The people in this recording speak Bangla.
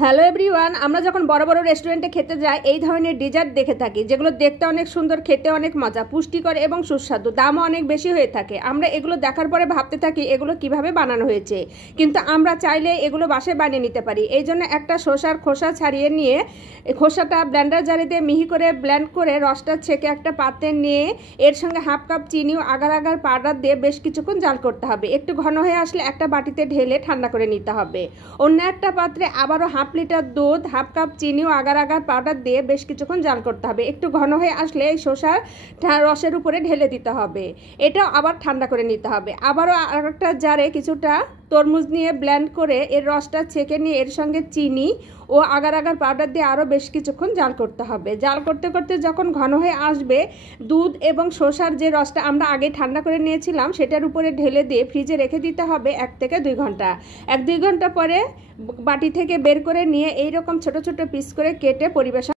হ্যালো এভরিওয়ান, আমরা যখন বড় বড় রেস্টুরেন্টে খেতে যাই এই ধরনের ডেজার্ট দেখে থাকি, যেগুলো দেখতে অনেক সুন্দর, খেতে অনেক মজা, পুষ্টিকর এবং সুস্বাদু, দামও অনেক বেশি হয়ে থাকে। আমরা এগুলো দেখার পরে ভাবতে থাকি এগুলো কিভাবে বানানো হয়েছে, কিন্তু আমরা চাইলে এগুলো বাসায় বানিয়ে নিতে পারি। এই জন্য একটা শসার খোসা ছাড়িয়ে নিয়ে খোসাটা ব্লেন্ডার জারে দিয়ে মিহি করে ব্লেন্ড করে রসটা ছেঁকে একটা পাত্রে নিয়ে এর সঙ্গে হাফ কাপ চিনি ও আগার আগার পাউডার দিয়ে বেশ কিছুক্ষণ জাল করতে হবে। একটু ঘন হয়ে আসলে একটা বাটিতে ঢেলে ঠান্ডা করে নিতে হবে। অন্য একটা পাত্রে আবারও হাফ লিটার দুধ, হাফ কাপ চিনি ও আগার আগার পাউডার দিয়ে বেশ কিছুক্ষণ জাল করতে হবে। একটু ঘন হয়ে আসলে এই শসার রসের উপরে ঢেলে দিতে হবে। এটাও আবার ঠান্ডা করে নিতে হবে। আবারও আরেকটা জারে কিছুটা তরমুজ নিয়ে ব্লেন্ড করে এর রসটা ছেঁকে নিয়ে এর সঙ্গে চিনি ও আগার আগার পাউডার দিয়ে আরও বেশ কিছুক্ষণ জাল করতে হবে। জাল করতে করতে যখন ঘন হয়ে আসবে, দুধ এবং শসার যে রসটা আমরা আগে ঠান্ডা করে নিয়েছিলাম সেটার উপরে ঢেলে দিয়ে ফ্রিজে রেখে দিতে হবে 1 থেকে 2 ঘন্টা। 1-2 ঘন্টা পরে বাটি থেকে বের করে নিয়ে এইরকম ছোট ছোট পিস করে কেটে পরিবেশন